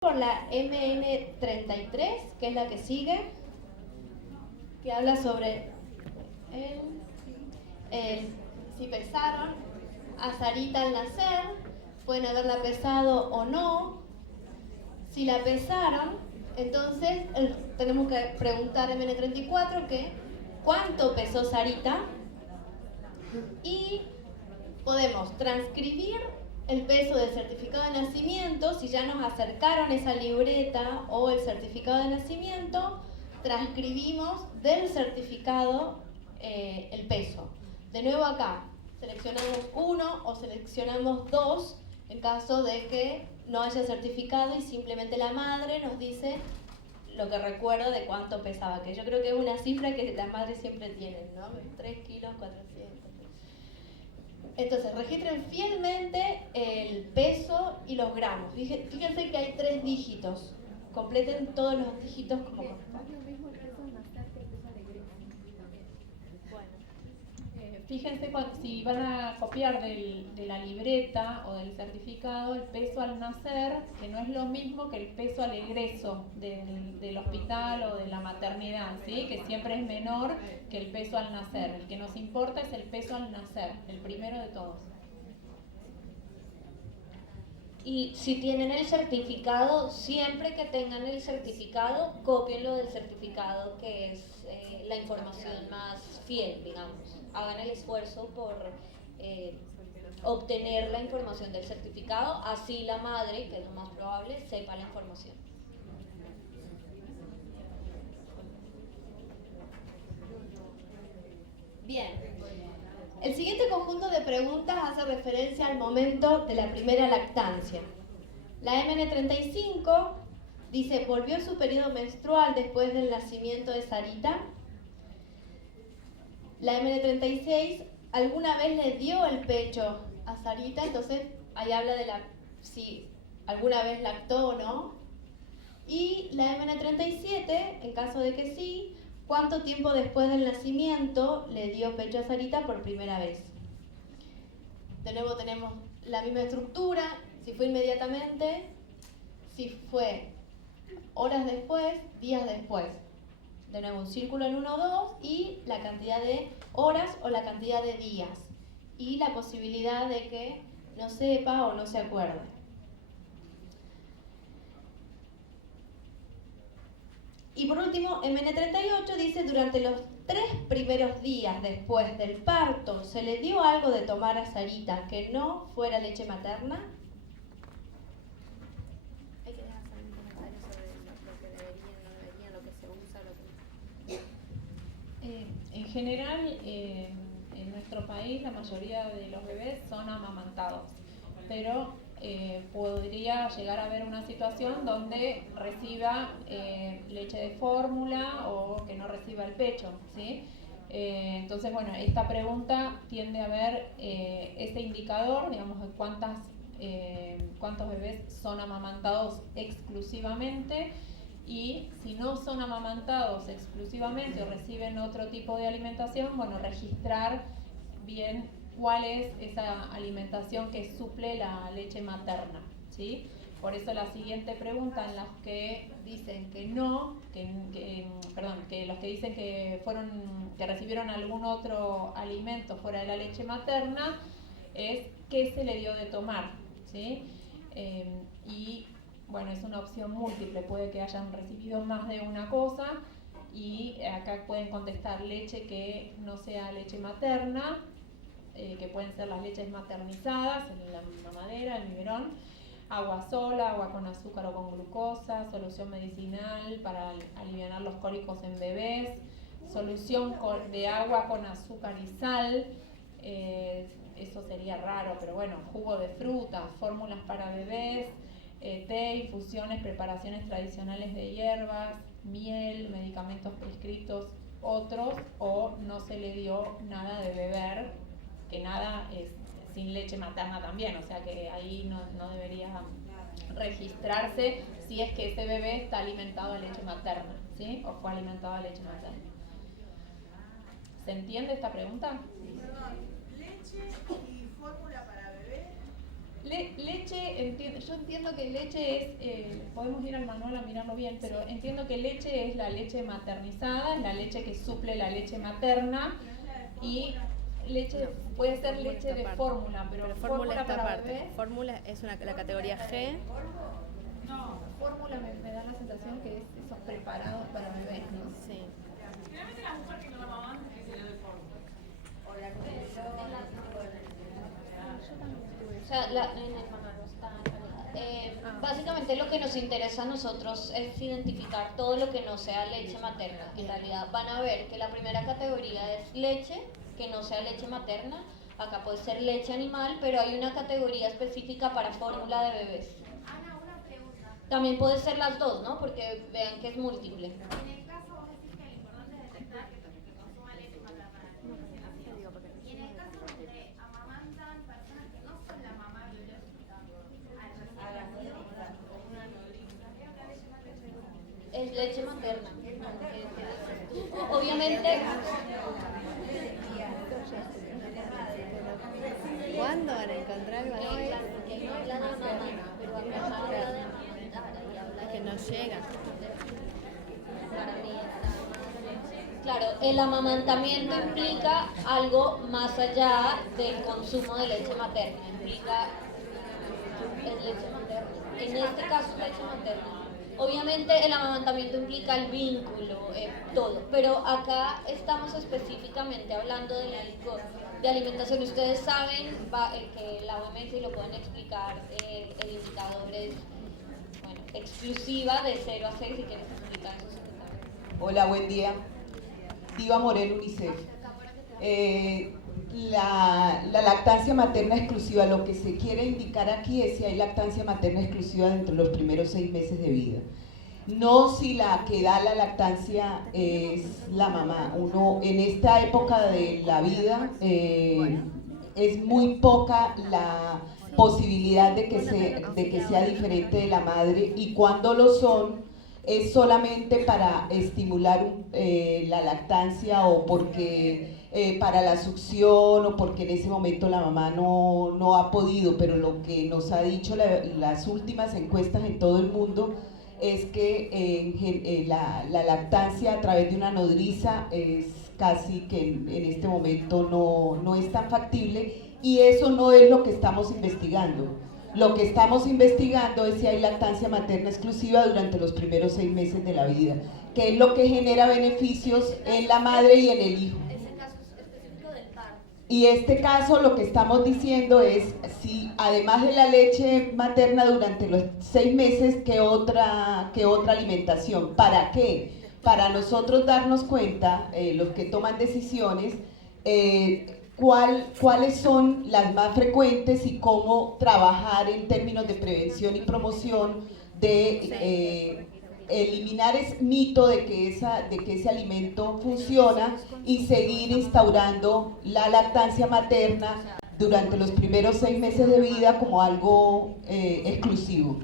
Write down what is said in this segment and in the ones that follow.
Por la MN33, que es la que sigue, que habla sobre si pesaron a Sarita al nacer, pueden haberla pesado o no. Si la pesaron, entonces tenemos que preguntar MN34 que cuánto pesó Sarita y podemos transcribir el peso del certificado de nacimiento. Si ya nos acercaron esa libreta o el certificado de nacimiento, transcribimos del certificado el peso. De nuevo acá, seleccionamos 1 o seleccionamos 2 en caso de que no haya certificado y simplemente la madre nos dice lo que recuerda de cuánto pesaba, que yo creo que es una cifra que las madres siempre tienen, ¿no? 3 kilos 400. Entonces, registren fielmente el peso y los gramos. Fíjense que hay 3 dígitos. Completen todos los dígitos como corresponde. Fíjense si van a copiar de la libreta o del certificado el peso al nacer, que no es lo mismo que el peso al egreso del hospital o de la maternidad, ¿sí? Que siempre es menor que el peso al nacer. El que nos importa es el peso al nacer, el primero de todos. Y si tienen el certificado, siempre que tengan el certificado, cópienlo del certificado, que es la información más fiel, digamos. Hagan el esfuerzo por obtener la información del certificado, así la madre, que es lo más probable, sepa la información. Bien. El siguiente conjunto de preguntas hace referencia al momento de la primera lactancia. La MN35 dice, ¿volvió su periodo menstrual después del nacimiento de Sarita? La MN36, ¿alguna vez le dio el pecho a Sarita? Entonces, ahí habla de si alguna vez lactó o no. Y la MN37, en caso de que sí, ¿cuánto tiempo después del nacimiento le dio pecho a Sarita por primera vez? De nuevo tenemos la misma estructura, si fue inmediatamente, si fue horas después, días después. De nuevo un círculo en 1 o 2 y la cantidad de horas o la cantidad de días. Y la posibilidad de que no sepa o no se acuerde. Y por último, MN38 dice, durante los 3 primeros días después del parto, ¿se le dio algo de tomar a Sarita que no fuera leche materna? Hay que dejar saber un comentario sobre lo que debería, no debería, lo que se usa, En general, en nuestro país la mayoría de los bebés son amamantados, pero podría llegar a haber una situación donde reciba leche de fórmula o que no reciba el pecho, ¿sí? Entonces, bueno, esta pregunta tiende a ver ese indicador, digamos, de cuántos bebés son amamantados exclusivamente, y si no son amamantados exclusivamente o reciben otro tipo de alimentación, bueno, registrar bien cuál es esa alimentación que suple la leche materna, ¿sí? Por eso la siguiente pregunta en las que dicen que no, que los que dicen que recibieron algún otro alimento fuera de la leche materna, es qué se le dio de tomar, ¿sí? Y bueno, es una opción múltiple, puede que hayan recibido más de una cosa, y acá pueden contestar leche que no sea leche materna, que pueden ser las leches maternizadas, la mamadera, el biberón, agua sola, agua con azúcar o con glucosa, solución medicinal para aliviar los cólicos en bebés, solución de agua con azúcar y sal, eso sería raro, pero bueno, jugo de frutas, fórmulas para bebés, té, infusiones, preparaciones tradicionales de hierbas, miel, medicamentos prescritos, otros, o no se le dio nada de beber, que nada es sin leche materna también, o sea que ahí no debería registrarse si es que ese bebé está alimentado a leche materna, ¿sí? O fue alimentado a leche materna. ¿Se entiende esta pregunta? Perdón, leche y fórmula para bebé Leche, yo entiendo que leche es, podemos ir al manual a mirarlo bien, pero entiendo que leche es la leche maternizada, es la leche que suple la leche materna, y leche puede ser leche de fórmula, pero fórmula para bebé. Fórmula es la categoría G. No, fórmula me da la sensación que es esos preparados para bebés, ¿no? Sí. Generalmente la mujer que no la mamá sería de fórmula. O sea, en el manual no está en realidad. Básicamente lo que nos interesa a nosotros es identificar todo lo que no sea leche materna. En realidad van a ver que la primera categoría es leche, que no sea leche materna. Acá puede ser leche animal, pero hay una categoría específica para fórmula de bebés. Ana, una pregunta. También puede ser las dos, ¿no? Porque vean que es múltiple. En el caso, vos decís que lo importante es detectar que consuma leche materna. Y en el caso donde amamantan personas que no son la mamá biológica, al recién nacido, Es leche materna. Obviamente. ¿Cuándo van a encontrar el Claro, que no es la de mamá, pero acá no habla de amamantar, ahí habla de que no llega? para mí está. Claro, el amamantamiento implica algo más allá del consumo de leche materna, implica es leche materna. En este caso es leche materna. Obviamente el amamantamiento implica el vínculo, todo, pero acá estamos específicamente hablando de alimentación. Ustedes saben que la OMS, y lo pueden explicar, el indicador es exclusiva de 0 a 6, si quieres explicar esos indicadores. Hola, buen día. Diva Morel, UNICEF. La lactancia materna exclusiva, lo que se quiere indicar aquí es si hay lactancia materna exclusiva dentro de los primeros 6 meses de vida. No si la que da la lactancia es la mamá. Uno en esta época de la vida es muy poca la posibilidad de que sea diferente de la madre, y cuando lo son es solamente para estimular la lactancia, o porque para la succión, o porque en ese momento la mamá no ha podido. Pero lo que nos ha dicho las últimas encuestas en todo el mundo es que la lactancia a través de una nodriza es casi que en este momento no es tan factible, y eso no es lo que estamos investigando. Lo que estamos investigando es si hay lactancia materna exclusiva durante los primeros 6 meses de la vida, que es lo que genera beneficios en la madre y en el hijo. ese caso es específico del parto. Y este caso lo que estamos diciendo es si además de la leche materna durante los 6 meses, ¿qué otra alimentación? ¿Para qué? Para nosotros darnos cuenta, los que toman decisiones, cuáles son las más frecuentes y cómo trabajar en términos de prevención y promoción de eliminar ese mito de que ese alimento funciona, y seguir instaurando la lactancia materna durante los primeros 6 meses de vida como algo exclusivo.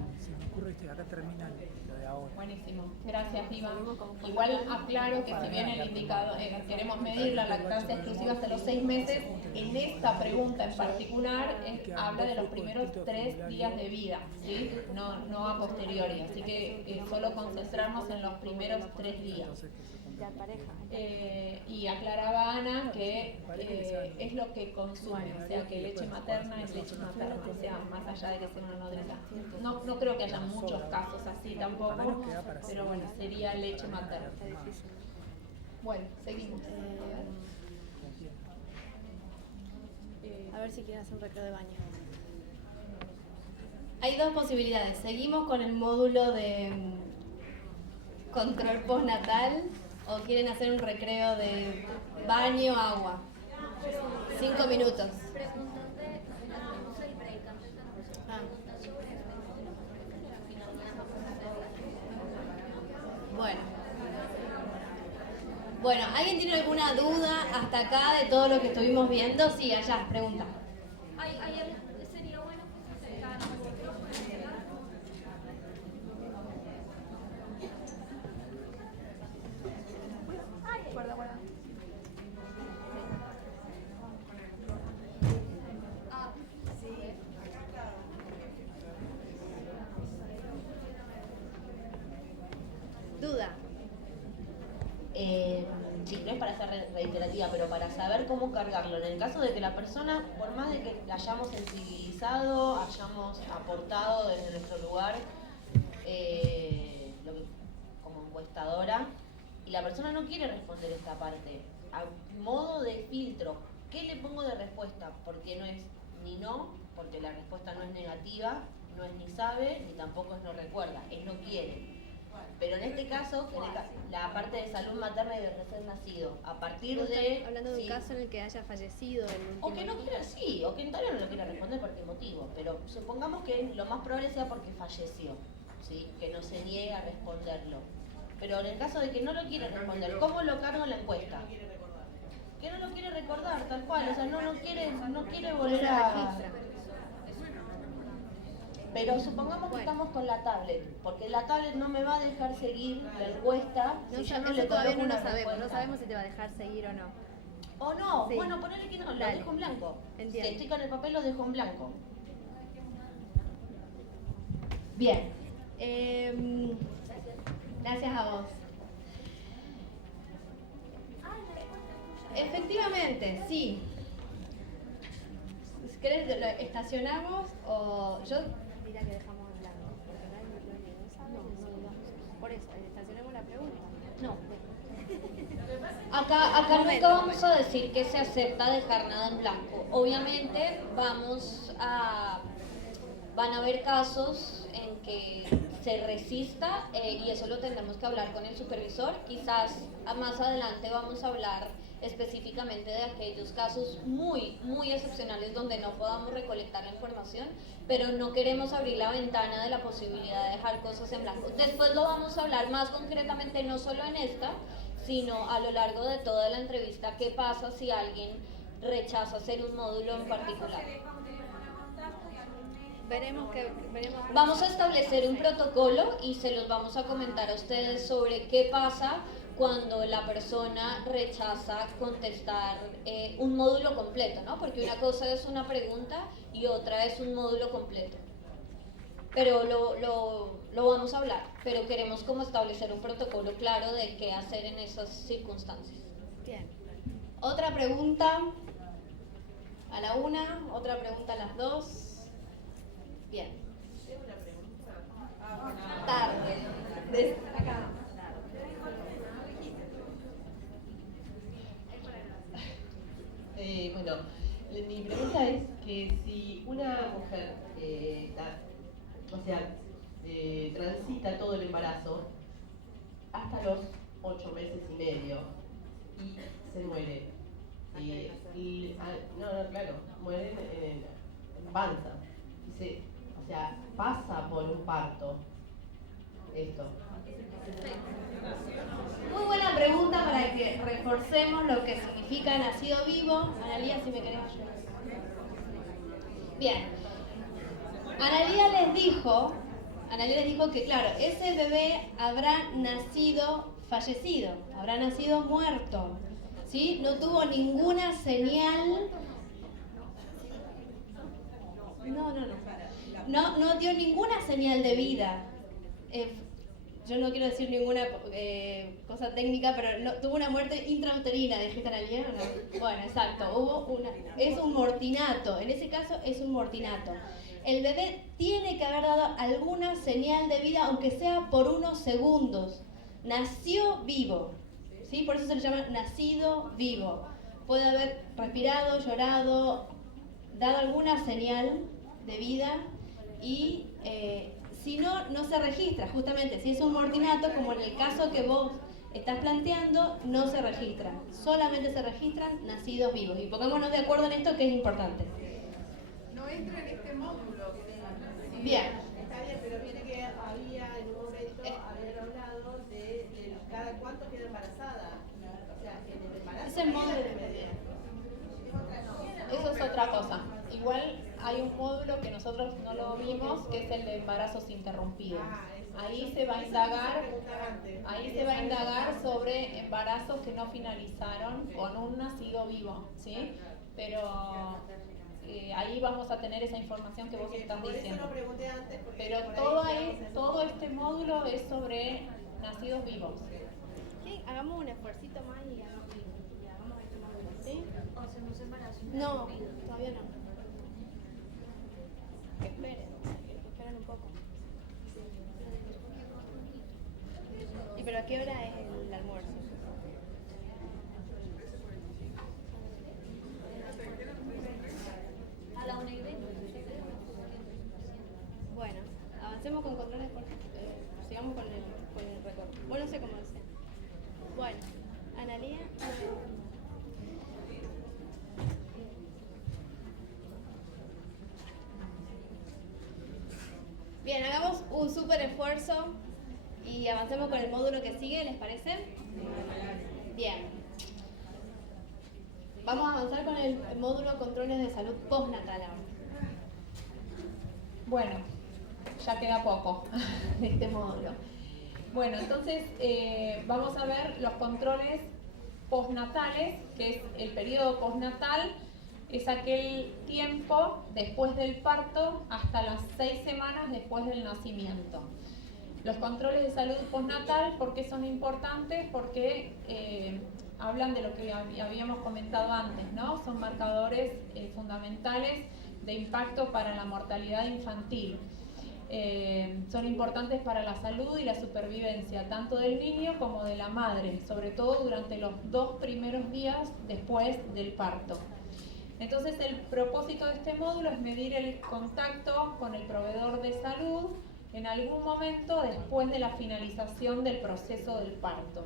Buenísimo, gracias Diva. Igual aclaro que si bien el indicador, queremos medir la lactancia exclusiva hasta los 6 meses, en esta pregunta en particular habla de los primeros 3 días de vida, ¿sí? No a posteriori, así que solo concentrarnos en los primeros 3 días. Y aclaraba Ana que es lo que consume, o sea que leche materna es leche materna, o sea, más allá de que sea una nodriza. No creo que haya muchos casos así tampoco, pero bueno, sería leche materna. Bueno, seguimos. A ver si quieren hacer un recreo de baño. Hay dos posibilidades. Seguimos con el módulo de control postnatal, o quieren hacer un recreo de baño, agua. 5 minutos. Bueno, ¿alguien tiene alguna duda hasta acá de todo lo que estuvimos viendo? Sí, allá, pregunta. Sería bueno que se acercaran a nosotros para llegar. Duda. Sí, no es para ser reiterativa, pero para saber cómo cargarlo. En el caso de que la persona, por más de que la hayamos sensibilizado, hayamos aportado desde nuestro lugar como encuestadora, y la persona no quiere responder esta parte, a modo de filtro, ¿qué le pongo de respuesta? Porque no es ni no, porque la respuesta no es negativa, no es ni sabe, ni tampoco es no recuerda, es no quiere. Pero en este caso, la parte de salud materna y de recién nacido, a partir de... Hablando de un sí, caso en el que haya fallecido el último. o que no quiera, sí, o que en tal no lo quiera responder por qué motivo, pero supongamos que lo más probable sea porque falleció, ¿sí? Que no se niegue a responderlo. Pero en el caso de que no lo quiere responder, ¿cómo lo cargo en la encuesta? Que no lo quiere recordar, tal cual, o sea, no quiere volver a... Pero supongamos que estamos con la tablet, porque la tablet no me va a dejar seguir la encuesta si yo no le todavía coloco no lo una sabemos, respuesta. no sabemos si te va a dejar seguir o no. O no, Sí. bueno, ponele que no, lo Dale. dejo en blanco. Entiendo. Si estoy con el papel lo dejo en blanco. Bien. Gracias a vos. Efectivamente, sí. Si querés, lo estacionamos o yo diría que dejamos en blanco. Porque no hay por eso, estacionemos la pregunta. No. Acá nunca vamos a decir que se acepta dejar nada en blanco. Obviamente van a haber casos en que se resista y eso lo tendremos que hablar con el supervisor. Quizás más adelante vamos a hablar específicamente de aquellos casos muy, muy excepcionales donde no podamos recolectar la información, pero no queremos abrir la ventana de la posibilidad de dejar cosas en blanco. Después lo vamos a hablar más concretamente, no solo en esta, sino a lo largo de toda la entrevista, qué pasa si alguien rechaza hacer un módulo en particular. Veremos. Vamos a establecer un protocolo y se los vamos a comentar a ustedes sobre qué pasa cuando la persona rechaza contestar un módulo completo, ¿no? Porque una cosa es una pregunta y otra es un módulo completo. Pero lo vamos a hablar, pero queremos como establecer un protocolo claro de qué hacer en esas circunstancias. Bien. Otra pregunta a la una, otra pregunta a las dos. Bien. Tarde. Acá. Bueno, mi pregunta es que si una mujer transita todo el embarazo hasta los 8 meses y medio y se muere, claro, muere en panza, pasa por un parto esto. Muy buena pregunta para que reforcemos lo que significa nacido vivo. Analía, si me querés ayudar. Bien. Analía les dijo que, claro, ese bebé habrá nacido fallecido, habrá nacido muerto, ¿sí? No tuvo ninguna señal. No dio ninguna señal de vida. Yo no quiero decir ninguna cosa técnica, pero no, tuvo una muerte intrauterina, ¿dijiste Analía o no? Bueno, exacto, es un mortinato, en ese caso es un mortinato. El bebé tiene que haber dado alguna señal de vida, aunque sea por unos segundos. Nació vivo, ¿sí? Por eso se le llama nacido vivo. Puede haber respirado, llorado, dado alguna señal de vida y si no, no se registra. Justamente, si es un mortinato, como en el caso que vos estás planteando, no se registra. Solamente se registran nacidos vivos. Y pongámonos de acuerdo en esto, que es importante. No entra en este módulo. Bien. Está bien, pero viene que había en un momento haber hablado de cada cuánto queda embarazada. O sea, en el embarazo. Es el módulo. Eso es otra cosa. Igual hay un módulo que nosotros no lo vimos, que es el de embarazos interrumpidos. Ahí se va a indagar sobre embarazos que no finalizaron con un nacido vivo, ¿sí? Pero ahí vamos a tener esa información que vos estás diciendo. Pero todo este módulo es sobre nacidos vivos. ¿Sí? Hagamos un esfuercito más y hagamos esto más duro, ¿sí? O hacemos embarazo. No, todavía no. Que esperen un poco. ¿Y pero a qué hora es el almuerzo? A la 1:20. Bueno, avancemos con controles, sigamos con el recorte. Bueno, no sé cómo hacer. Bueno, Analía. Bien, hagamos un súper esfuerzo y avancemos con el módulo que sigue, ¿les parece? Bien. Vamos a avanzar con el módulo controles de salud postnatal ahora. Bueno, ya queda poco de este módulo. Bueno, entonces vamos a ver los controles postnatales, que es el periodo postnatal, es aquel tiempo después del parto hasta las 6 semanas después del nacimiento. Los controles de salud postnatal, ¿por qué son importantes? Porque hablan de lo que habíamos comentado antes, ¿no? Son marcadores fundamentales de impacto para la mortalidad infantil. Son importantes para la salud y la supervivencia, tanto del niño como de la madre, sobre todo durante los 2 primeros días después del parto. Entonces, el propósito de este módulo es medir el contacto con el proveedor de salud en algún momento después de la finalización del proceso del parto.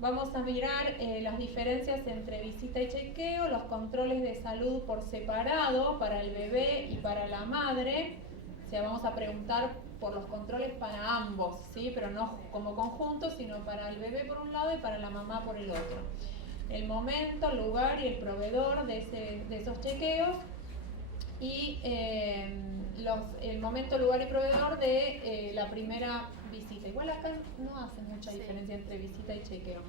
Vamos a mirar las diferencias entre visita y chequeo, los controles de salud por separado para el bebé y para la madre. O sea, vamos a preguntar por los controles para ambos, ¿sí? Pero no como conjunto, sino para el bebé por un lado y para la mamá por el otro. El momento, el lugar y el proveedor de esos chequeos y el momento, lugar y proveedor de la primera visita. Igual acá no hace mucha diferencia entre visita y chequeo.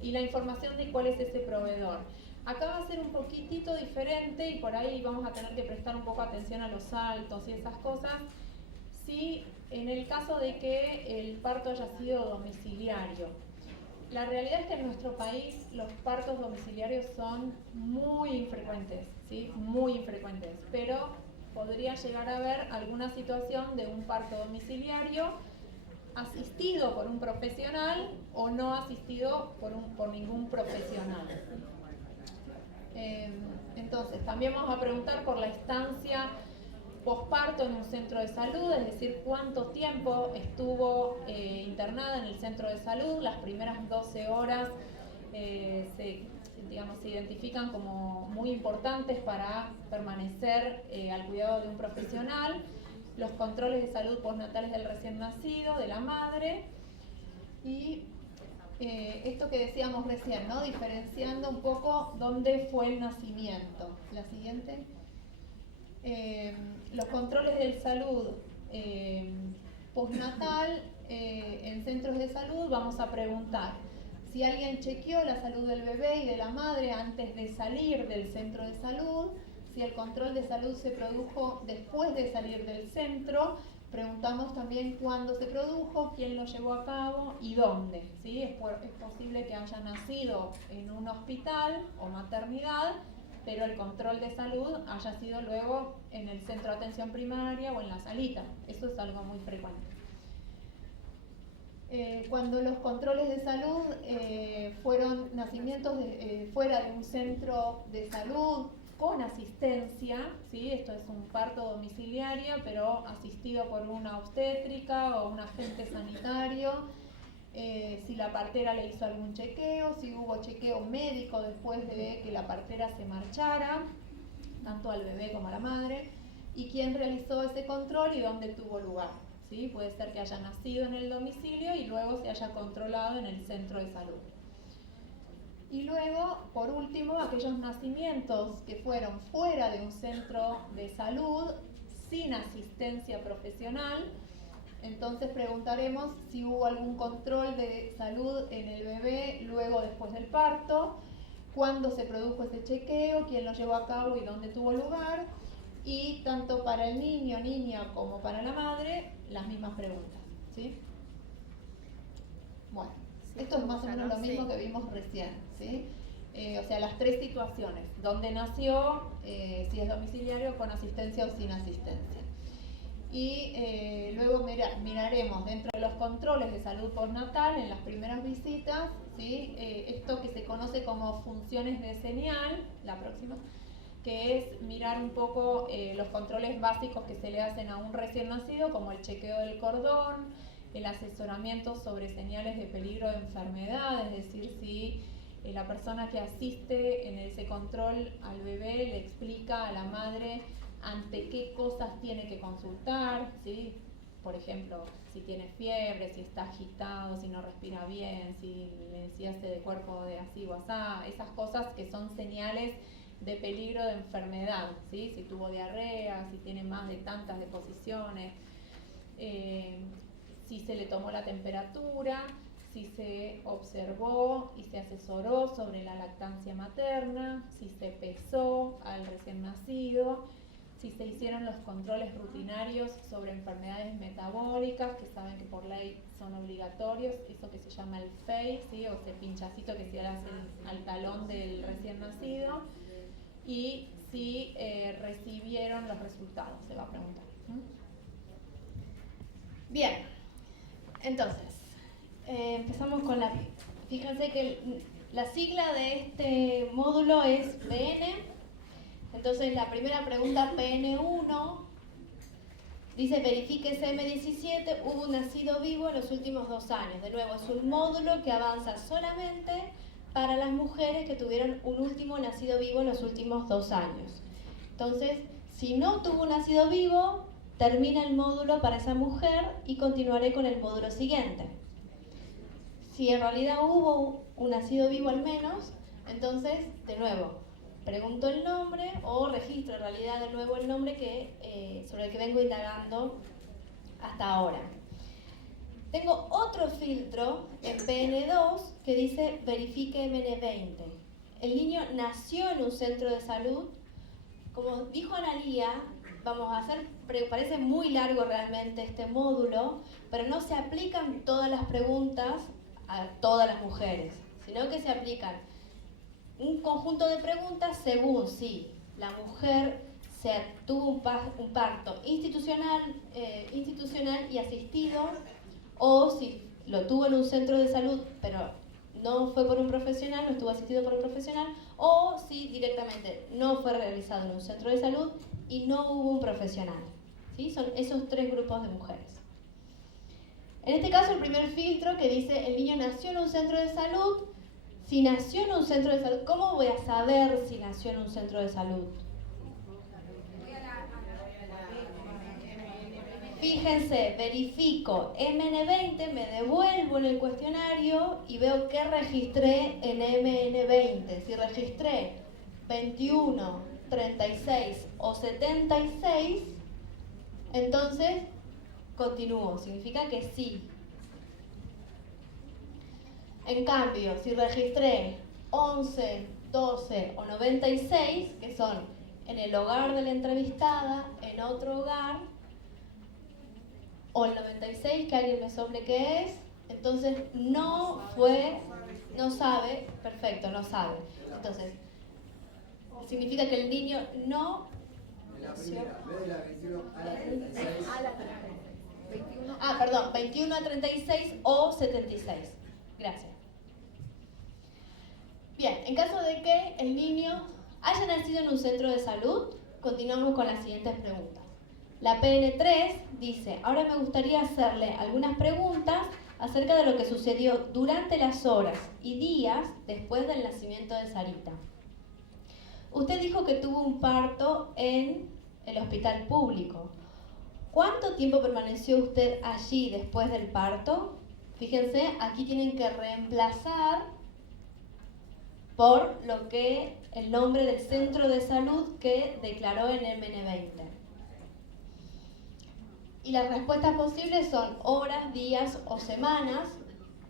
Y la información de cuál es ese proveedor. Acá va a ser un poquitito diferente y por ahí vamos a tener que prestar un poco atención a los saltos y esas cosas. Si en el caso de que el parto haya sido domiciliario. La realidad es que en nuestro país los partos domiciliarios son muy infrecuentes, ¿sí? Muy infrecuentes, pero podría llegar a haber alguna situación de un parto domiciliario asistido por un profesional o no asistido por ningún profesional. Entonces, también vamos a preguntar por la estancia posparto en un centro de salud, es decir, cuánto tiempo estuvo internada en el centro de salud. Las primeras 12 horas se identifican como muy importantes para permanecer al cuidado de un profesional. Los controles de salud postnatales del recién nacido, de la madre y esto que decíamos recién, ¿no? Diferenciando un poco dónde fue el nacimiento. La siguiente. Los controles de salud postnatal en centros de salud, vamos a preguntar si alguien chequeó la salud del bebé y de la madre antes de salir del centro de salud, si el control de salud se produjo después de salir del centro. Preguntamos también cuándo se produjo, quién lo llevó a cabo y dónde, ¿sí? Es posible que haya nacido en un hospital o maternidad, pero el control de salud haya sido luego en el centro de atención primaria o en la salita. Eso es algo muy frecuente. Cuando los controles de salud fueron nacimientos fuera de un centro de salud con asistencia, ¿sí? Esto es un parto domiciliario, pero asistido por una obstétrica o un agente sanitario, si la partera le hizo algún chequeo, si hubo chequeo médico después de que la partera se marchara, tanto al bebé como a la madre, y quién realizó ese control y dónde tuvo lugar, ¿sí? Puede ser que haya nacido en el domicilio y luego se haya controlado en el centro de salud. Y luego, por último, aquellos nacimientos que fueron fuera de un centro de salud sin asistencia profesional. Entonces preguntaremos si hubo algún control de salud en el bebé luego después del parto, cuándo se produjo ese chequeo, quién lo llevó a cabo y dónde tuvo lugar. Y tanto para el niño, niña como para la madre, las mismas preguntas. ¿sí? Bueno, esto es más o menos lo mismo que vimos recién, ¿sí? O sea, las tres situaciones, dónde nació, si es domiciliario, con asistencia o sin asistencia. Y luego miraremos dentro de los controles de salud postnatal en las primeras visitas, ¿sí? Esto que se conoce como funciones de señal, la próxima, que es mirar un poco los controles básicos que se le hacen a un recién nacido, como el chequeo del cordón, el asesoramiento sobre señales de peligro de enfermedad, es decir, si la persona que asiste en ese control al bebé le explica a la madre ante qué cosas tiene que consultar, ¿sí? Por ejemplo, si tiene fiebre, si está agitado, si no respira bien, si hace de cuerpo de así o asá, esas cosas que son señales de peligro de enfermedad, ¿sí? Si tuvo diarrea, si tiene más de tantas deposiciones, si se le tomó la temperatura, si se observó y se asesoró sobre la lactancia materna, si se pesó al recién nacido, si se hicieron los controles rutinarios sobre enfermedades metabólicas, que saben que por ley son obligatorios, eso que se llama el FEI, ¿sí? O ese pinchacito que se hace al talón del recién nacido, y si recibieron los resultados, se va a preguntar. Bien, entonces, empezamos con la... Fíjense que la sigla de este módulo es PN. Entonces la primera pregunta, PN1, dice verifique CM17, hubo un nacido vivo en los últimos 2 años. De nuevo, es un módulo que avanza solamente para las mujeres que tuvieron un último nacido vivo en los últimos 2 años. Entonces, si no tuvo un nacido vivo, termina el módulo para esa mujer y continuaré con el módulo siguiente. Si en realidad hubo un nacido vivo al menos, entonces, de nuevo, pregunto el nombre o registro en realidad de nuevo el nombre sobre el que vengo indagando hasta ahora. Tengo otro filtro en PN2 que dice verifique MN20. El niño nació en un centro de salud. Como dijo Analía, vamos a hacer, parece muy largo realmente este módulo, pero no se aplican todas las preguntas a todas las mujeres, sino que se aplican un conjunto de preguntas según si la mujer tuvo un parto institucional y asistido, o si lo tuvo en un centro de salud, pero no fue por un profesional, no estuvo asistido por un profesional, o si directamente no fue realizado en un centro de salud y no hubo un profesional. ¿Sí? Son esos 3 grupos de mujeres. En este caso, el primer filtro que dice el niño nació en un centro de salud. Si nació en un centro de salud, ¿cómo voy a saber si nació en un centro de salud? Fíjense, verifico MN20, me devuelvo en el cuestionario y veo que registré en MN20. Si registré 21, 36 o 76, entonces continúo, significa que sí. En cambio, si registré 11, 12 o 96, que son en el hogar de la entrevistada, en otro hogar, o el 96, que alguien me sople qué es, entonces no sabe, perfecto, no sabe. Entonces, significa que el niño no nació. Perdón, 21 a 36 o 76. Gracias. Bien, en caso de que el niño haya nacido en un centro de salud, continuamos con las siguientes preguntas. La PN3 dice, ahora me gustaría hacerle algunas preguntas acerca de lo que sucedió durante las horas y días después del nacimiento de Sarita. Usted dijo que tuvo un parto en el hospital público. ¿Cuánto tiempo permaneció usted allí después del parto? Fíjense, aquí tienen que reemplazar por lo que el nombre del centro de salud que declaró en MN20. Y las respuestas posibles son horas, días o semanas.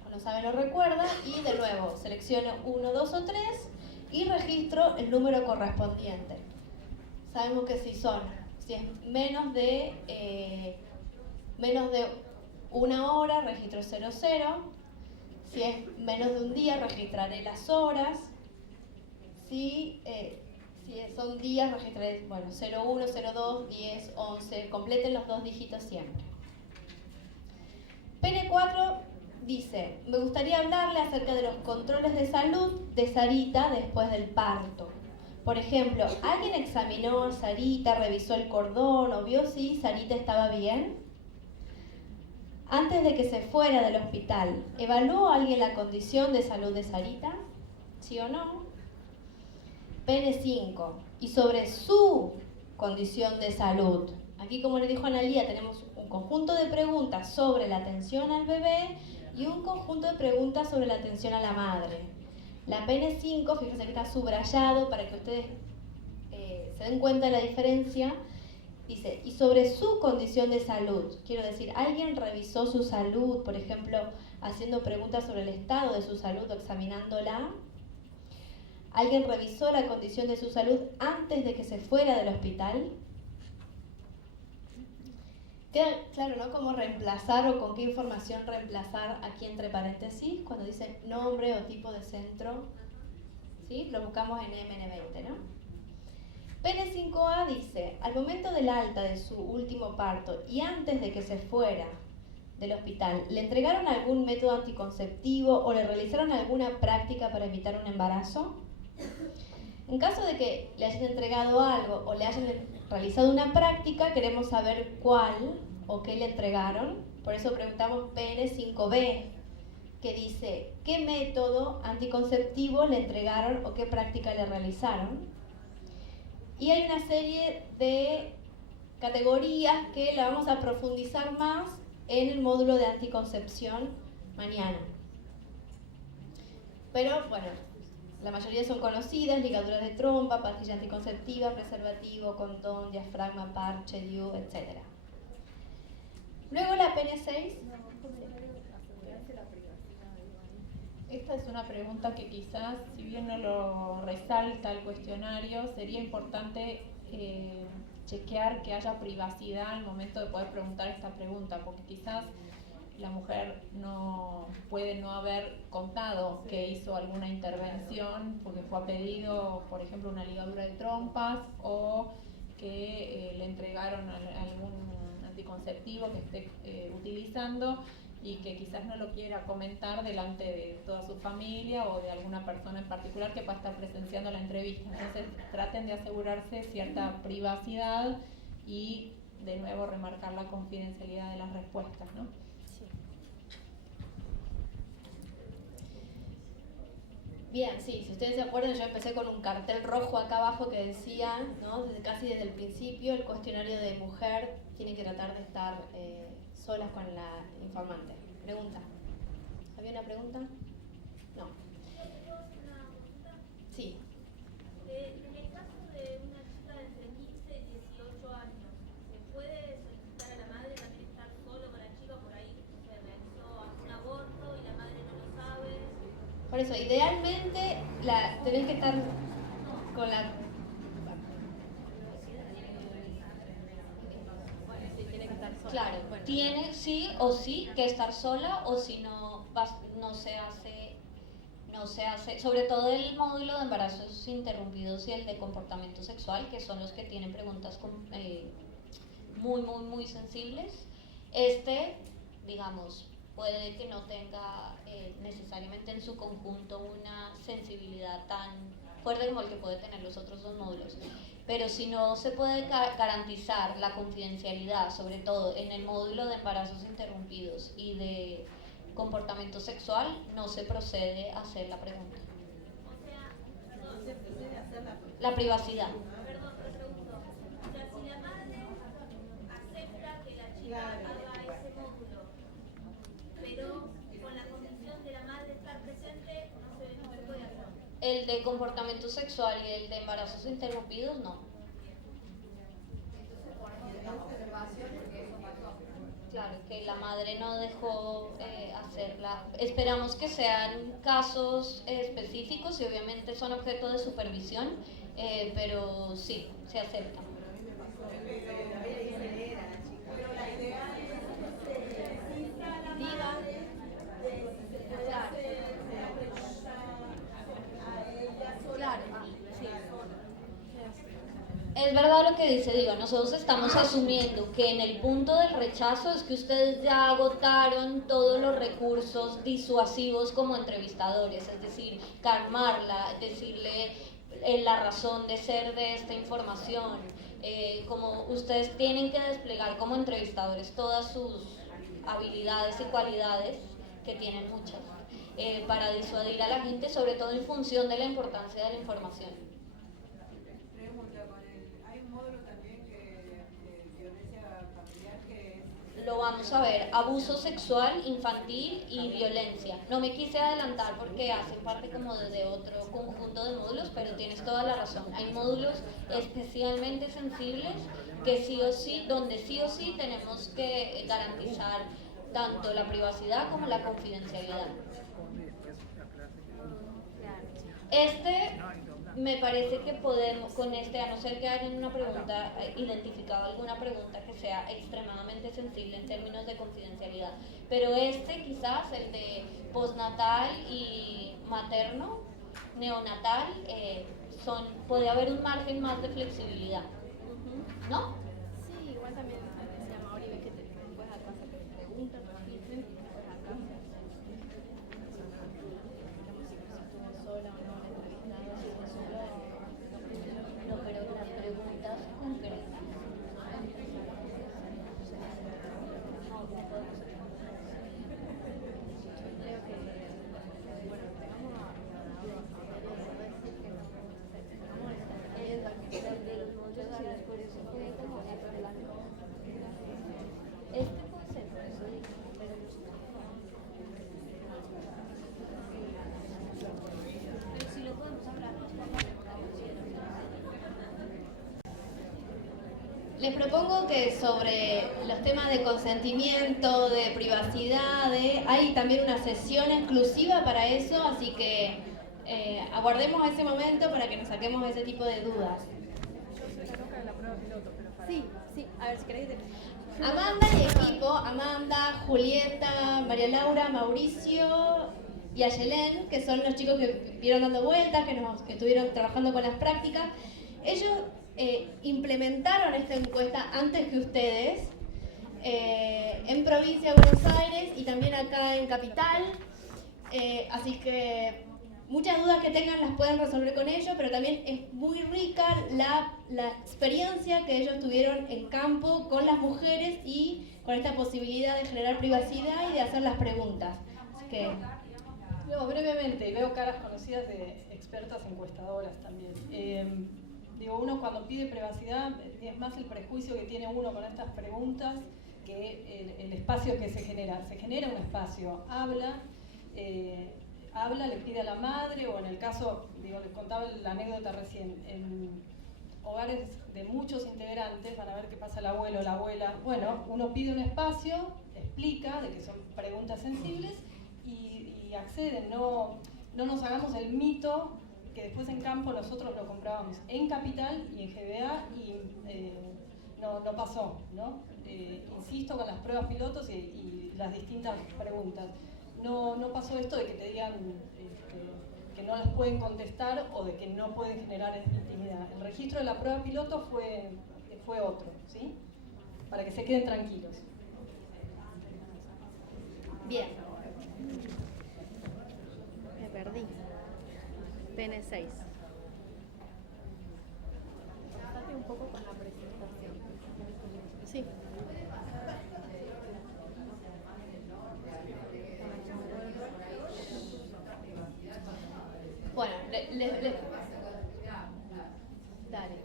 Cuando sabe lo recuerda y de nuevo selecciono 1, 2 o 3 y registro el número correspondiente. Sabemos que si es menos de 1 hora, registro 00. Si es menos de un día, registraré las horas. Si son días, registraré, 01, 02, 10, 11. Completen los 2 dígitos siempre. Pene 4 dice, me gustaría hablarle acerca de los controles de salud de Sarita después del parto. Por ejemplo, ¿alguien examinó a Sarita, revisó el cordón o vio si Sarita estaba bien? Antes de que se fuera del hospital, ¿evaluó alguien la condición de salud de Sarita? ¿Sí o no? Pene 5. Y sobre su condición de salud. Aquí, como le dijo Analía, tenemos un conjunto de preguntas sobre la atención al bebé y un conjunto de preguntas sobre la atención a la madre. La pene 5, fíjense que está subrayado para que ustedes se den cuenta de la diferencia. Dice, y sobre su condición de salud, quiero decir, ¿alguien revisó su salud, por ejemplo, haciendo preguntas sobre el estado de su salud o examinándola? ¿Alguien revisó la condición de su salud antes de que se fuera del hospital? Queda claro, ¿no? Cómo reemplazar o con qué información reemplazar aquí entre paréntesis cuando dice nombre o tipo de centro. ¿Sí? Lo buscamos en MN20, ¿no? Pene 5A dice, al momento del alta de su último parto y antes de que se fuera del hospital, ¿le entregaron algún método anticonceptivo o le realizaron alguna práctica para evitar un embarazo? En caso de que le hayan entregado algo o le hayan realizado una práctica, queremos saber cuál o qué le entregaron. Por eso preguntamos Pene 5B, que dice, ¿qué método anticonceptivo le entregaron o qué práctica le realizaron? Y hay una serie de categorías que la vamos a profundizar más en el módulo de anticoncepción mañana. Pero bueno, la mayoría son conocidas, ligaduras de trompa, pastilla anticonceptiva, preservativo, condón, diafragma, parche, DIU, etc. Luego la pene 6. Esta es una pregunta que quizás, si bien no lo resalta el cuestionario, sería importante chequear que haya privacidad al momento de poder preguntar esta pregunta, porque quizás la mujer no puede no haber contado que hizo alguna intervención porque fue a pedido, por ejemplo, una ligadura de trompas o que le entregaron algún anticonceptivo que esté utilizando y que quizás no lo quiera comentar delante de toda su familia o de alguna persona en particular que pueda estar presenciando la entrevista. Entonces traten de asegurarse cierta privacidad y de nuevo remarcar la confidencialidad de las respuestas, ¿no? Sí. Bien, sí, si ustedes se acuerdan, yo empecé con un cartel rojo acá abajo que decía, ¿no? Casi desde el principio, el cuestionario de mujer tiene que tratar de estar solas con la informante. Pregunta. ¿Había una pregunta? No. Sí. En el caso de una chica de entre 15 y 18 años, ¿se puede solicitar a la madre también estar solo con la chica por ahí? Se realizó un aborto y la madre no lo sabe. Por eso, idealmente tenés que estar con la... Claro, tiene sí o sí que estar sola, o si no, no se hace, sobre todo el módulo de embarazos interrumpidos y el de comportamiento sexual, que son los que tienen preguntas muy sensibles. Digamos, puede que no tenga necesariamente en su conjunto una sensibilidad tan fuerte como el que puede tener los otros dos módulos. Pero si no se puede garantizar la confidencialidad, sobre todo en el módulo de embarazos interrumpidos y de comportamiento sexual, no se procede a hacer la pregunta. O sea, perdón, se procede a hacer la privacidad. Perdón, te pregunto. O sea, si la madre acepta que la chica haga ese módulo, pero con la condición de la madre estar presente, no se puede hacer. El de comportamiento sexual y el de embarazos interrumpidos, no. Claro, que la madre no dejó hacerla. Esperamos que sean casos específicos y obviamente son objeto de supervisión, pero sí, se acepta. Pero la idea es que se lo que dice Diva, nosotros estamos asumiendo que en el punto del rechazo es que ustedes ya agotaron todos los recursos disuasivos como entrevistadores, es decir, calmarla, decirle la razón de ser de esta información, como ustedes tienen que desplegar como entrevistadores todas sus habilidades y cualidades, que tienen muchas, para disuadir a la gente, sobre todo en función de la importancia de la información. Hay un módulo también de violencia familiar que es... Lo vamos a ver, abuso sexual, infantil y violencia. No me quise adelantar porque hacen parte como de otro conjunto de módulos, pero tienes toda la razón. Hay módulos especialmente sensibles que sí o sí, donde sí o sí tenemos que garantizar tanto la privacidad como la confidencialidad. Me parece que podemos, con a no ser que hayan una pregunta, identificado alguna pregunta que sea extremadamente sensible en términos de confidencialidad, pero quizás, el de postnatal y materno, neonatal, puede haber un margen más de flexibilidad, ¿no? Sí, igual también se llama Oribe, que después acá se pregunta, transmiten, después acá sola o no, la entrevistada, si fue sola No, pero las preguntas concretas. creo que, bueno, vamos a Les propongo que sobre los temas de consentimiento, de privacidad, hay también una sesión exclusiva para eso, así que aguardemos ese momento para que nos saquemos ese tipo de dudas. Sí, a ver si queréis. Amanda y equipo, Amanda, Julieta, María Laura, Mauricio y Ayelén, que son los chicos que vieron dando vueltas, que estuvieron trabajando con las prácticas. Ellos implementaron esta encuesta antes que ustedes, en provincia de Buenos Aires y también acá en Capital, así que muchas dudas que tengan las pueden resolver con ellos, pero también es muy rica la experiencia que ellos tuvieron en campo con las mujeres y con esta posibilidad de generar privacidad y de hacer las preguntas. Así que... No, brevemente, y veo caras conocidas de expertas encuestadoras también. Uno cuando pide privacidad, es más el prejuicio que tiene uno con estas preguntas que el espacio que se genera. Se genera un espacio, habla, le pide a la madre, o en el caso, les contaba la anécdota recién, en hogares de muchos integrantes, van a ver qué pasa el abuelo o la abuela. Bueno, uno pide un espacio, explica de que son preguntas sensibles y acceden. No nos hagamos el mito que después en campo nosotros lo comprábamos en Capital y en GBA y no pasó, ¿no? Insisto con las pruebas pilotos y las distintas preguntas. No pasó esto de que te digan que no las pueden contestar o de que no pueden generar intimidad. El registro de la prueba piloto fue otro, ¿sí? Para que se queden tranquilos. Bien. Me perdí. PN6. Date un poco con la presentación. Sí. Bueno, dale.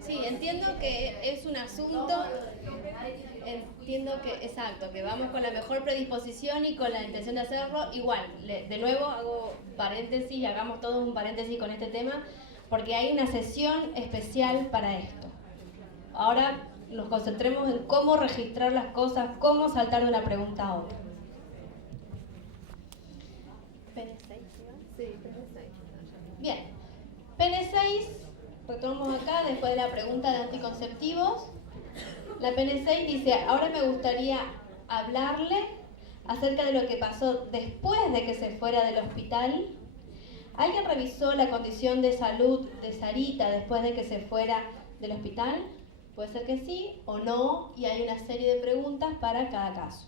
Sí, entiendo que es un asunto, exacto, que vamos con la mejor predisposición y con la intención de hacerlo. Igual, de nuevo hago paréntesis y hagamos todos un paréntesis con este tema, porque hay una sesión especial para esto. Ahora nos concentremos en cómo registrar las cosas, cómo saltar de una pregunta a otra. PN6, sí, PN6. Bien, PN6, retomamos acá después de la pregunta de anticonceptivos. La PN6 dice, ahora me gustaría hablarle acerca de lo que pasó después de que se fuera del hospital. ¿Alguien revisó la condición de salud de Sarita después de que se fuera del hospital? Puede ser que sí o no, y hay una serie de preguntas para cada caso.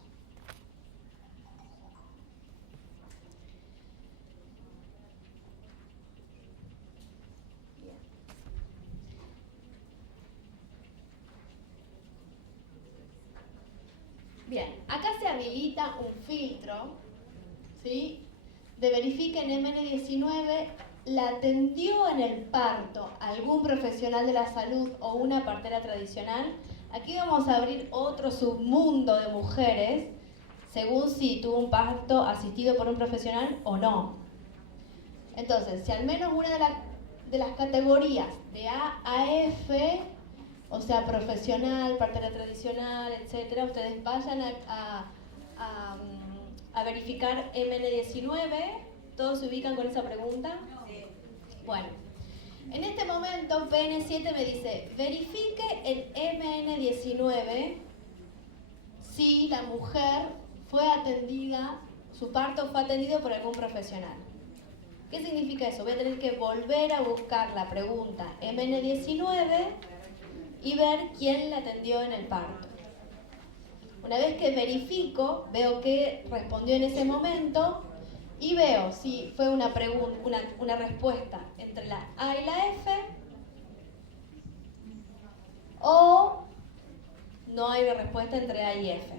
Bien, acá se habilita un filtro, ¿sí? De verifique en MN19, ¿la atendió en el parto algún profesional de la salud o una partera tradicional? Aquí vamos a abrir otro submundo de mujeres, según si tuvo un parto asistido por un profesional o no. Entonces, si al menos una de las categorías de A a F, o sea, profesional, partera tradicional, etcétera, ustedes vayan a verificar MN19. ¿Todos se ubican con esa pregunta? Bueno, en este momento PN7 me dice, verifique en MN19 si la mujer fue atendida, su parto fue atendido por algún profesional. ¿Qué significa eso? Voy a tener que volver a buscar la pregunta MN19 y ver quién la atendió en el parto. Una vez que verifico, veo qué respondió en ese momento y veo si fue una respuesta entre la A y la F o no hay una respuesta entre A y F.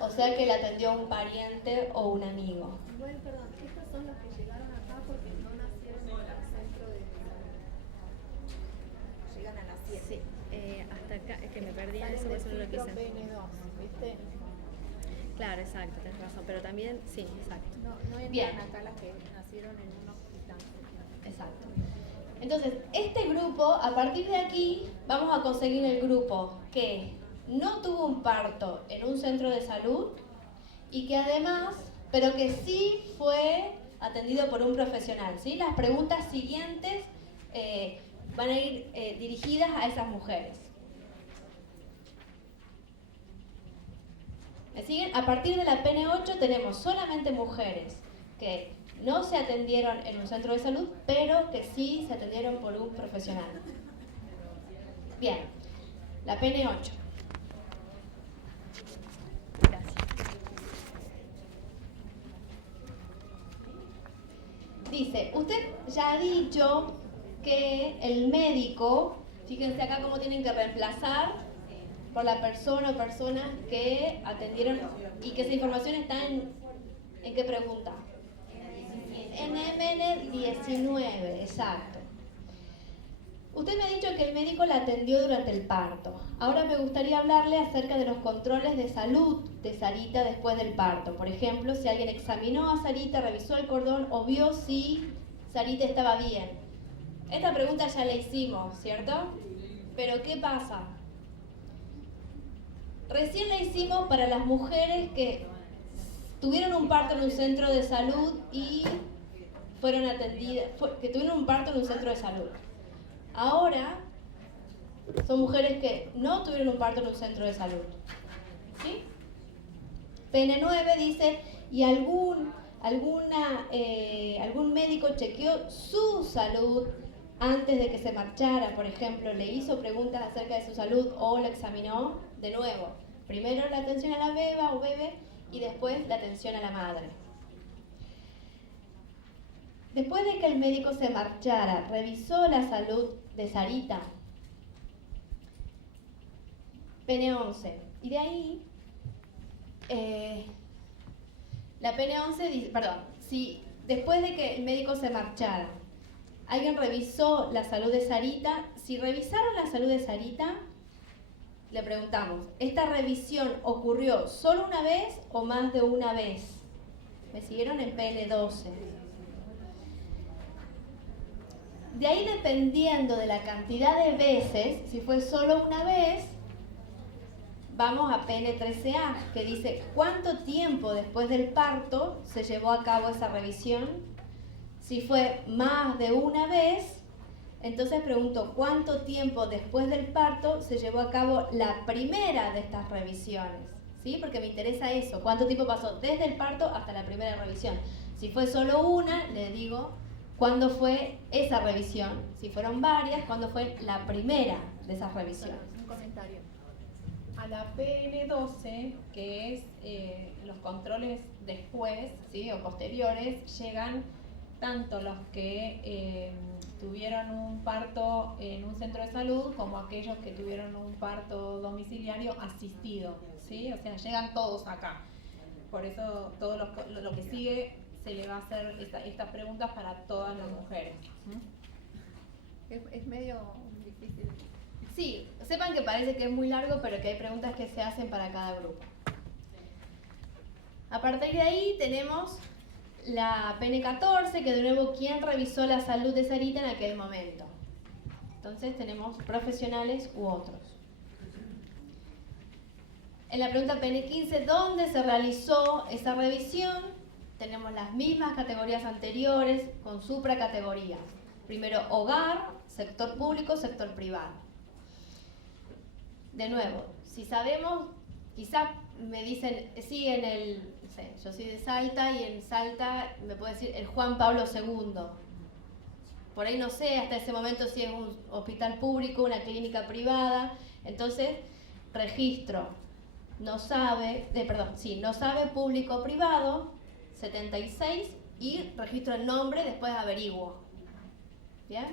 O sea que la atendió un pariente o un amigo. Bueno, perdón, estos son los que llegaron acá porque no nacieron en el centro de llegan a las 7. Sí, hasta acá, es que me perdí en eso, por eso no lo quise. PN2, ¿viste? Claro, exacto, tenés razón, pero también, sí, exacto. No entran Bien. acá las que nacieron en un hospital. Exacto. Entonces, este grupo, a partir de aquí, vamos a conseguir el grupo que no tuvo un parto en un centro de salud y que además, pero que sí fue atendido por un profesional, ¿sí? Las preguntas siguientes van a ir dirigidas a esas mujeres. ¿Me siguen? A partir de la PN8 tenemos solamente mujeres que no se atendieron en un centro de salud, pero que sí se atendieron por un profesional. Bien, la PN8. Gracias. Dice, usted ya ha dicho que el médico, fíjense acá cómo tienen que reemplazar por la persona o personas que atendieron y que esa información está en qué pregunta. En MN19, exacto. Usted me ha dicho que el médico la atendió durante el parto. Ahora me gustaría hablarle acerca de los controles de salud de Sarita después del parto. Por ejemplo, si alguien examinó a Sarita, revisó el cordón o vio si Sarita estaba bien. Esta pregunta ya la hicimos, ¿cierto? Pero ¿qué pasa? Recién la hicimos para las mujeres que tuvieron un parto en un centro de salud y fueron atendidas, que tuvieron un parto en un centro de salud. Ahora son mujeres que no tuvieron un parto en un centro de salud. ¿Sí? PN9 dice, ¿y algún médico chequeó su salud antes de que se marchara? Por ejemplo, le hizo preguntas acerca de su salud o la examinó. De nuevo, primero la atención a la beba o bebé y después la atención a la madre. Después de que el médico se marchara, revisó la salud de Sarita. PN11. Y de ahí, la PN11 dice, perdón, si después de que el médico se marchara, alguien revisó la salud de Sarita, si revisaron la salud de Sarita, le preguntamos, ¿esta revisión ocurrió solo una vez o más de una vez? ¿Me siguieron? En PN12. De ahí, dependiendo de la cantidad de veces, si fue solo una vez, vamos a PN13A, que dice cuánto tiempo después del parto se llevó a cabo esa revisión. Si fue más de una vez, entonces pregunto cuánto tiempo después del parto se llevó a cabo la primera de estas revisiones, ¿sí? Porque me interesa eso, cuánto tiempo pasó desde el parto hasta la primera revisión. Si fue solo una, le digo cuándo fue esa revisión. Si fueron varias, cuándo fue la primera de esas revisiones. un comentario. A la PN12, que es los controles después, ¿sí? O posteriores, llegan tanto los que tuvieron un parto en un centro de salud como aquellos que tuvieron un parto domiciliario asistido, ¿sí? O sea, llegan todos acá. Por eso todo lo que sigue se le va a hacer estas preguntas para todas las mujeres. Es medio difícil. Sí, sepan que parece que es muy largo, pero que hay preguntas que se hacen para cada grupo. A partir de ahí tenemos la PN14, que de nuevo, ¿quién revisó la salud de Sarita en aquel momento? Entonces tenemos profesionales u otros. En la pregunta PN15, ¿dónde se realizó esa revisión? Tenemos las mismas categorías anteriores con supracategorías. Primero, hogar, sector público, sector privado. De nuevo, si sabemos, quizás me dicen, sí, no sé, yo soy de Salta y en Salta me puede decir el Juan Pablo II. Por ahí no sé hasta ese momento si es un hospital público, una clínica privada. Entonces, registro, no sabe público o privado, 76, y registro el nombre, después averiguo. ¿Bien?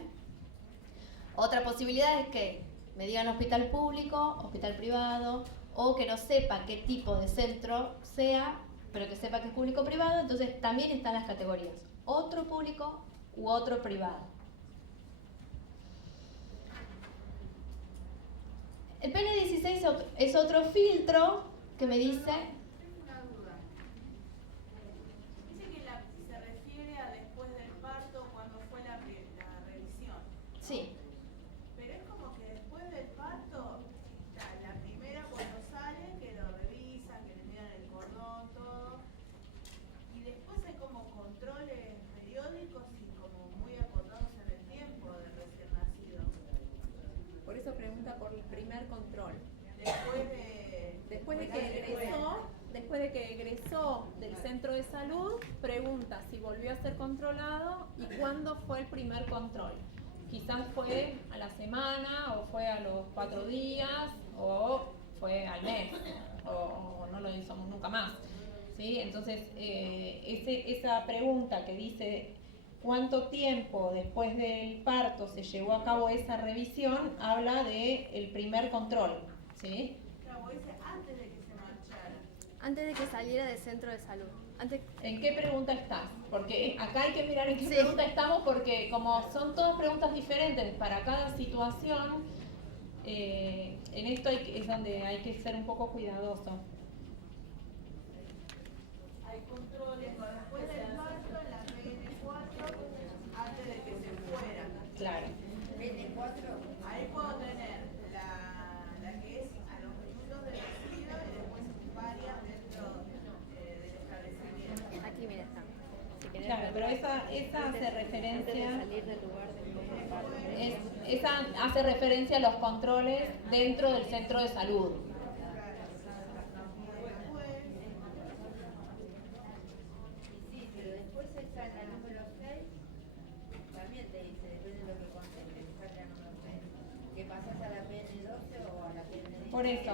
Otra posibilidad es que me digan hospital público, hospital privado, o que no sepa qué tipo de centro sea, pero que sepa que es público o privado. Entonces también están las categorías, otro público u otro privado. El PN16 es otro filtro que me dice... Tengo una duda. Dice que se refiere a después del parto, cuando fue la revisión. Sí. Pero es como que después del parto, la primera cuando sale, que lo revisan, que le miran el cordón, todo. Y después hay como controles periódicos y como muy acotados en el tiempo del recién nacido. Por eso pregunta por el primer control. Después de que egresó del centro de salud, pregunta si volvió a ser controlado y cuándo fue el primer control. Quizás fue a la semana, o fue a los 4 días, o fue al mes, o no lo hizo nunca más. ¿Sí? Entonces, esa pregunta que dice cuánto tiempo después del parto se llevó a cabo esa revisión, habla del primer control. ¿Sí? Claro, dice antes de que se marchara. Antes de que saliera del centro de salud. ¿En qué pregunta estás? Porque acá hay que mirar en qué pregunta estamos, porque como son todas preguntas diferentes para cada situación, en esto es donde hay que ser un poco cuidadoso. Hay controles después del parto en la PN4 antes de que se fuera. Claro. PN4, ahí puedo tener la que es a los minutos del nacido y después varias dentro del establecimiento. Aquí mira está. Si Claro, pero esa hace referencia. Esa hace referencia a los controles dentro del centro de salud. Sí, pero después está en la número 6, también te dice, depende de lo que contestes, está en la número 6. ¿Que pasas a la PN12 o a la PN10? Por eso,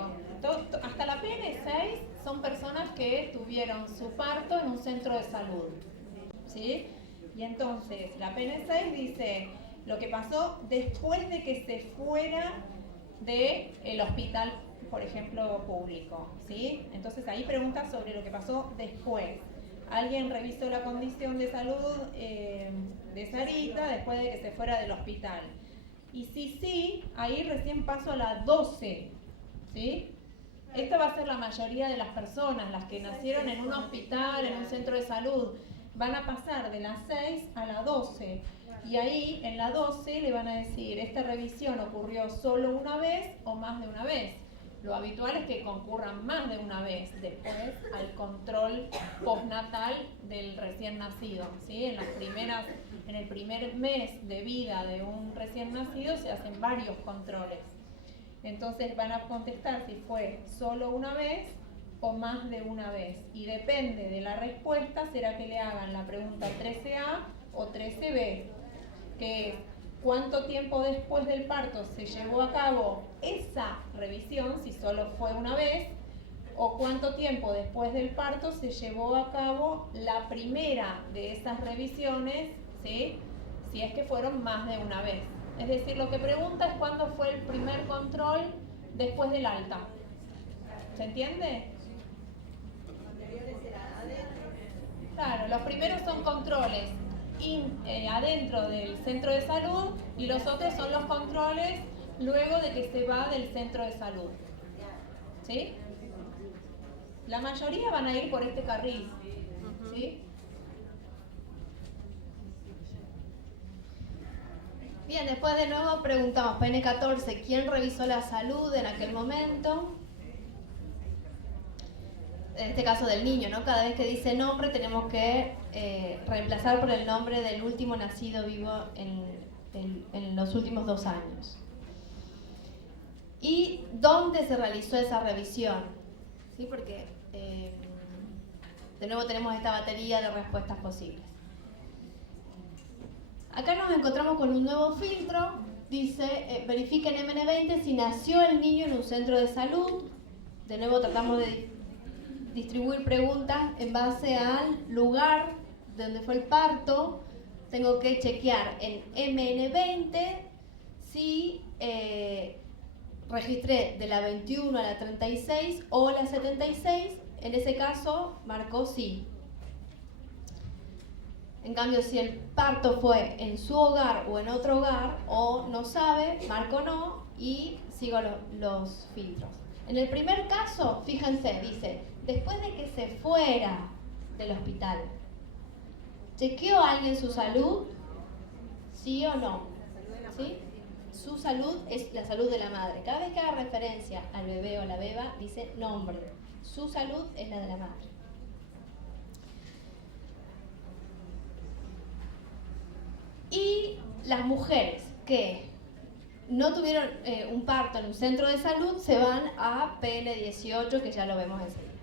hasta la PN6 son personas que tuvieron su parto en un centro de salud. ¿Sí? Y entonces, la PN6 dice lo que pasó después de que se fuera del hospital, por ejemplo, público. ¿Sí? Entonces ahí pregunta sobre lo que pasó después. Alguien revisó la condición de salud de Sarita después de que se fuera del hospital. Y sí, ahí recién paso a la 12. ¿Sí? Esta va a ser la mayoría de las personas, las que nacieron en un hospital, en un centro de salud. Van a pasar de la 6 a la 12. Y ahí, en la 12, le van a decir, ¿esta revisión ocurrió solo una vez o más de una vez? Lo habitual es que concurran más de una vez después al control postnatal del recién nacido. ¿Sí? En el primer mes de vida de un recién nacido se hacen varios controles. Entonces van a contestar si fue solo una vez o más de una vez. Y depende de la respuesta, será que le hagan la pregunta 13A o 13B, que es cuánto tiempo después del parto se llevó a cabo esa revisión, si solo fue una vez, o cuánto tiempo después del parto se llevó a cabo la primera de esas revisiones, ¿sí? Si es que fueron más de una vez. Es decir, lo que pregunta es cuándo fue el primer control después del alta. ¿Se entiende? Claro, los primeros son controles adentro del centro de salud y los otros son los controles luego de que se va del centro de salud. ¿Sí? La mayoría van a ir por este carril. ¿Sí? Bien, después de nuevo preguntamos, PN14, ¿quién revisó la salud en aquel momento? En este caso del niño, ¿no? Cada vez que dice nombre tenemos que reemplazar por el nombre del último nacido vivo en los últimos 2 años. ¿Y dónde se realizó esa revisión? ¿Sí? Porque de nuevo tenemos esta batería de respuestas posibles. Acá nos encontramos con un nuevo filtro, dice, verifica en MN20 si nació el niño en un centro de salud. De nuevo tratamos de distribuir preguntas en base al lugar de donde fue el parto. Tengo que chequear en MN20 si registré de la 21 a la 36 o la 76. En ese caso marcó sí. En cambio, si el parto fue en su hogar o en otro hogar, o no sabe, marco no y sigo los filtros. En el primer caso, fíjense, dice, después de que se fuera del hospital, ¿chequeó alguien su salud? ¿Sí o no? ¿Sí? Su salud es la salud de la madre. Cada vez que haga referencia al bebé o a la beba, dice nombre. Su salud es la de la madre. Y las mujeres que no tuvieron un parto en un centro de salud se van a PN18, que ya lo vemos enseguida.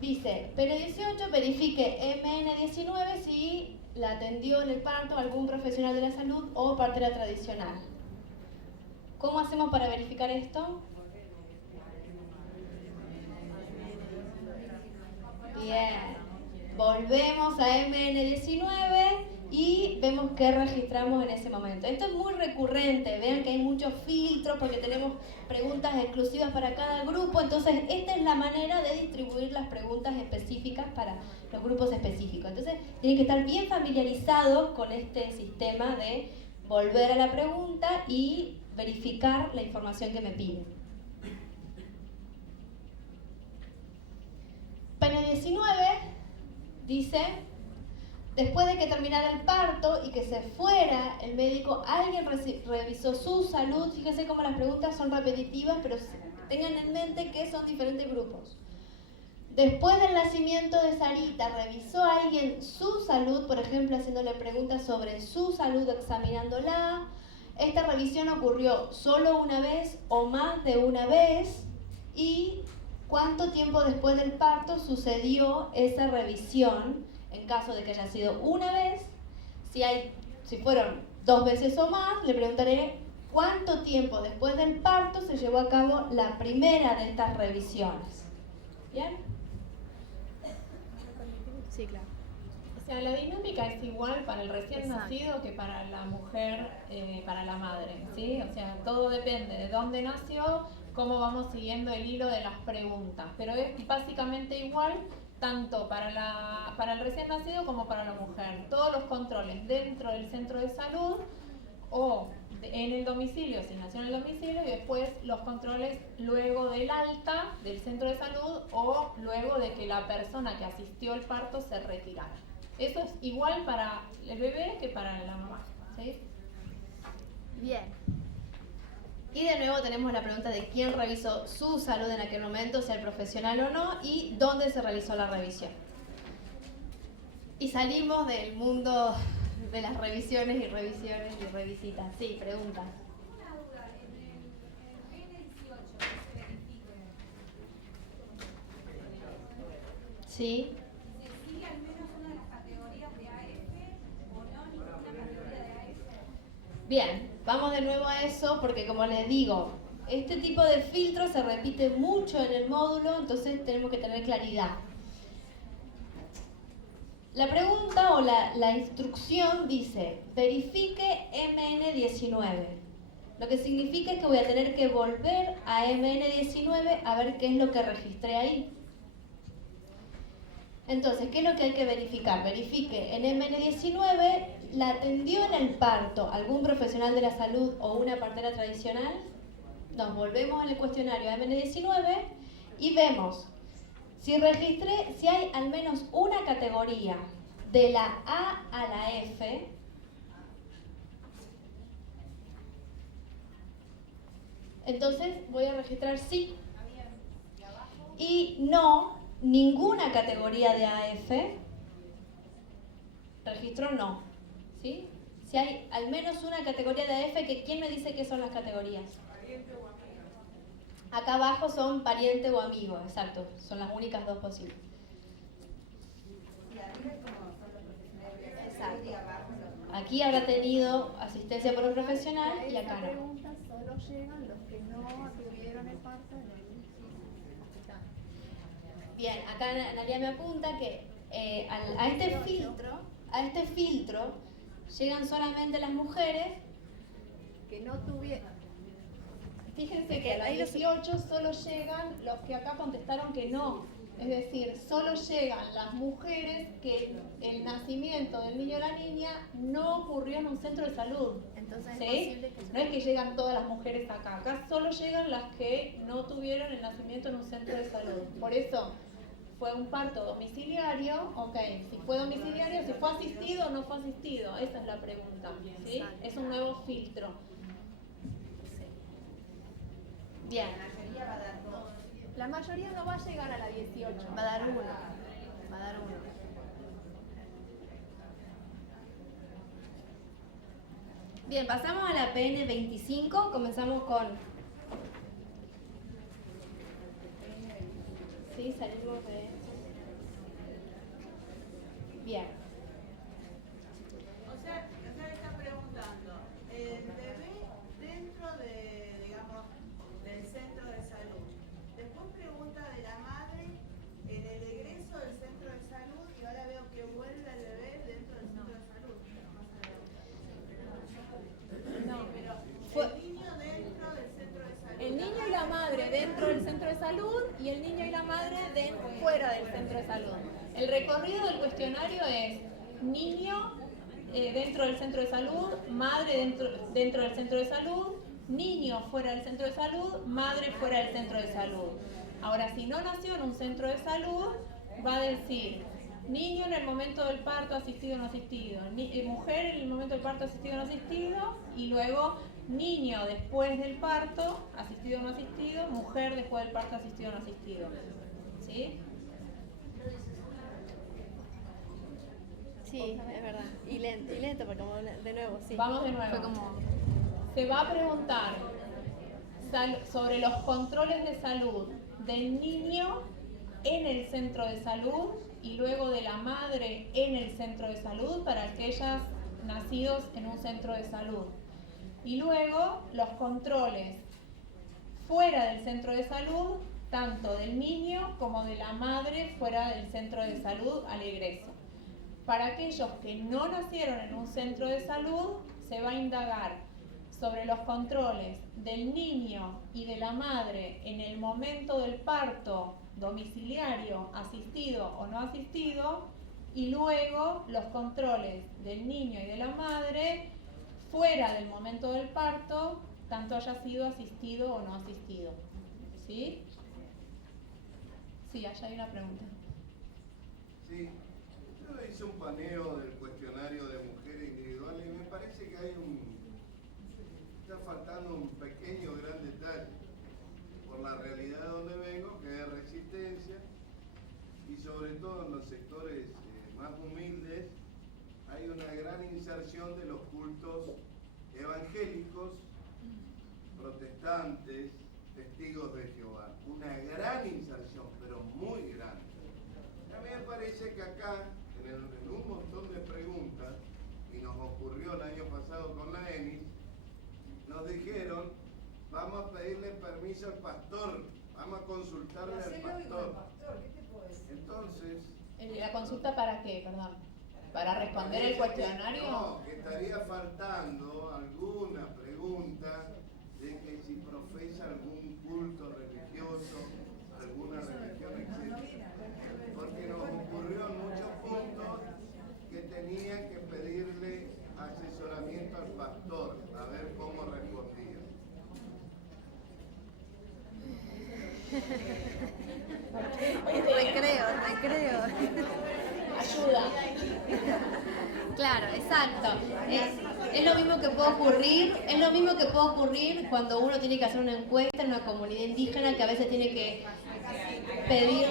Dice, PN18 verifique MN19 si la atendió en el parto algún profesional de la salud o partera tradicional. ¿Cómo hacemos para verificar esto? Bien. Volvemos a MN19 y vemos qué registramos en ese momento. Esto es muy recurrente, vean que hay muchos filtros porque tenemos preguntas exclusivas para cada grupo, entonces esta es la manera de distribuir las preguntas específicas para los grupos específicos. Entonces tienen que estar bien familiarizados con este sistema de volver a la pregunta y verificar la información que me piden. PN19 dice, después de que terminara el parto y que se fuera el médico, alguien revisó su salud. Fíjense cómo las preguntas son repetitivas, pero tengan en mente que son diferentes grupos. Después del nacimiento de Sarita, ¿revisó alguien su salud? Por ejemplo, haciéndole preguntas sobre su salud, examinándola. Esta revisión ocurrió solo una vez o más de una vez. Y ¿cuánto tiempo después del parto sucedió esa revisión? En caso de que haya sido una vez, si fueron 2 veces o más, le preguntaré cuánto tiempo después del parto se llevó a cabo la primera de estas revisiones. ¿Bien? Sí, claro. O sea, la dinámica es igual para el recién nacido que para la mujer, para la madre, ¿sí? O sea, todo depende de dónde nació, cómo vamos siguiendo el hilo de las preguntas, pero es básicamente igual tanto para el recién nacido como para la mujer. Todos los controles dentro del centro de salud o en el domicilio, si nació en el domicilio, y después los controles luego del alta del centro de salud o luego de que la persona que asistió al parto se retirara. Eso es igual para el bebé que para la mamá, ¿sí? Bien. Y de nuevo tenemos la pregunta de quién revisó su salud en aquel momento, sea el profesional o no, y dónde se realizó la revisión. Y salimos del mundo de las revisiones y revisitas. Sí, preguntas. Una duda, en el N18 que se verifique. Sí. ¿Se sigue al menos una de las categorías de AF o no ninguna categoría? Bien, vamos de nuevo a eso porque como les digo, este tipo de filtro se repite mucho en el módulo, entonces tenemos que tener claridad. La pregunta o la instrucción dice, verifique MN19. Lo que significa es que voy a tener que volver a MN19 a ver qué es lo que registré ahí. Entonces, ¿qué es lo que hay que verificar? Verifique en MN19, ¿la atendió en el parto algún profesional de la salud o una partera tradicional? Nos volvemos en el cuestionario a MN19 y vemos si registré, si hay al menos una categoría de la A a la F, entonces voy a registrar sí. Y no, ninguna categoría de AF, registro no. ¿Sí? Si hay al menos una categoría de AF, ¿quién me dice qué son las categorías? Pariente o amigo. Acá abajo son pariente o amigo, exacto. Son las únicas dos posibles. Y arriba es como son los profesionales de la Exacto. salud y abajo los... Aquí habrá tenido asistencia por un profesional y acá Esta no. pregunta solo llegan los que no atendieron el parto en el hospital. Bien, acá Analia me apunta que a este filtro llegan solamente las mujeres Que no tuvieron. Fíjense que a las 18 solo llegan los que acá contestaron que no. Es decir, solo llegan las mujeres que el nacimiento del niño o la niña no ocurrió en un centro de salud. Entonces es ¿Sí? posible que No es que llegan todas las mujeres acá. Acá solo llegan las que no tuvieron el nacimiento en un centro de salud. Por eso, ¿fue un parto domiciliario? Ok, si fue domiciliario, si fue asistido o no fue asistido. Esa es la pregunta. ¿Sí? Es un nuevo filtro. Bien. La mayoría va a dar dos. la mayoría no va a llegar a la 18. Va a dar uno. Va a dar uno. Bien, pasamos a la PN 25. Comenzamos con... Sí, salimos de... Bien. O sea, está preguntando, el bebé dentro de, digamos, del centro de salud. Después pregunta de la madre en el egreso del centro de salud y ahora veo que vuelve el bebé dentro del centro de salud. No, pero el niño dentro del centro de salud. el niño y la madre dentro del centro de salud y el niño y la madre fuera del centro de salud. El recorrido del cuestionario es niño dentro del centro de salud, madre dentro del centro de salud, niño fuera del centro de salud, madre fuera del centro de salud. Ahora, si no nació en un centro de salud, va a decir niño en el momento del parto, asistido o no asistido, mujer en el momento del parto, asistido o no asistido, y luego niño después del parto, asistido o no asistido, mujer después del parto, asistido o no asistido. ¿Sí? Sí, es verdad. Y lento porque como de nuevo, sí. Vamos de nuevo. Fue como... Se va a preguntar sobre los controles de salud del niño en el centro de salud y luego de la madre en el centro de salud para aquellas nacidos en un centro de salud. Y luego los controles fuera del centro de salud, tanto del niño como de la madre fuera del centro de salud al egreso. Para aquellos que no nacieron en un centro de salud, se va a indagar sobre los controles del niño y de la madre en el momento del parto, domiciliario, asistido o no asistido, y luego los controles del niño y de la madre fuera del momento del parto, tanto haya sido asistido o no asistido. ¿Sí? Sí, allá hay una pregunta. Sí, yo hice un paneo del cuestionario de mujeres individuales y me parece que está faltando un pequeño gran detalle por la realidad de donde vengo, que es resistencia, y sobre todo en los sectores más humildes hay una gran inserción de los cultos evangélicos, protestantes, testigos de Jehová. Una gran inserción, pero muy grande. A mí me parece que acá, en un montón de preguntas, y nos ocurrió el año pasado con la ENIS, dice el pastor, vamos a consultarle al pastor. Entonces... ¿La consulta para qué, perdón? ¿Para responder el cuestionario? No, que estaría faltando alguna pregunta de que si profesa algún culto religioso, alguna religión, etc. Porque nos ocurrió en muchos puntos que tenían que pedirle asesoramiento al pastor, a ver cómo respondía. Recreo. Ayuda. Claro, exacto. Es lo mismo que puede ocurrir cuando uno tiene que hacer una encuesta en una comunidad indígena, que a veces tiene que pedir